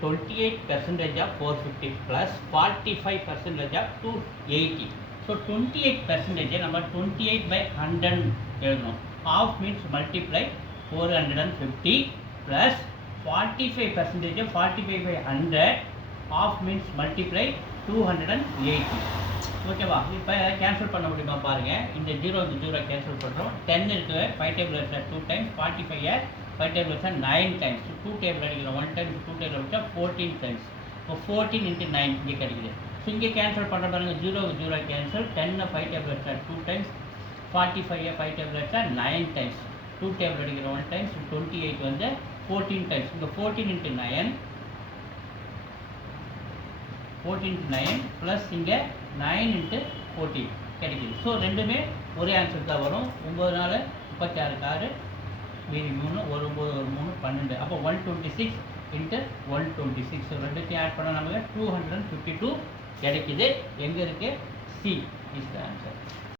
28% of 450 plus 45% of 280. So 28% நம்ம 28 by 100 எழுதணும். Half means multiply 450 plus 45% 45 by 100. Half means multiply 280. ஓகேவா? இப்போ cancel பண்ண முடியுமா பாருங்க. இந்த 0 கேன்சல் பண்ணுறோம். 10 இருக்கு 5 டேபிள் வச்சா 2 டைம்ஸ், 45 5 டேபிள் வச்சா 9 டைம்ஸ், 2 டேபிள் அடிக்கிறோம் 1 டைம் 2 டேபிள் வச்சா 14 டைம்ஸ். இப்போ 14 into 9 இங்கே கிடைக்குது. ஸோ இங்கே கேன்சல் பண்ணுற பாருங்க. 0 கேன்சல், 10 5 டேபிள் வச்சா 2 டைம்ஸ், 45 5 டேபிள் வச்சா 9 டைம்ஸ், 2 டேபிள் அடிக்கிறோம் 1 டைம்ஸ், 28 வந்து 14 டைம்ஸ். இங்கே 14 into 9 ப்ளஸ் இங்கே 9 into 14 கிடைக்குது. ஸோ ரெண்டுமே ஒரே ஆன்சர் தான் வரும். 9 4 36 மீதி 3 1 9 1 3 12. அப்போ 126 into 126. ஸோ ரெண்டுத்தையும் ஆட் பண்ணால் நமக்கு 252 கிடைக்குது. எங்கே இருக்குது? C is the answer.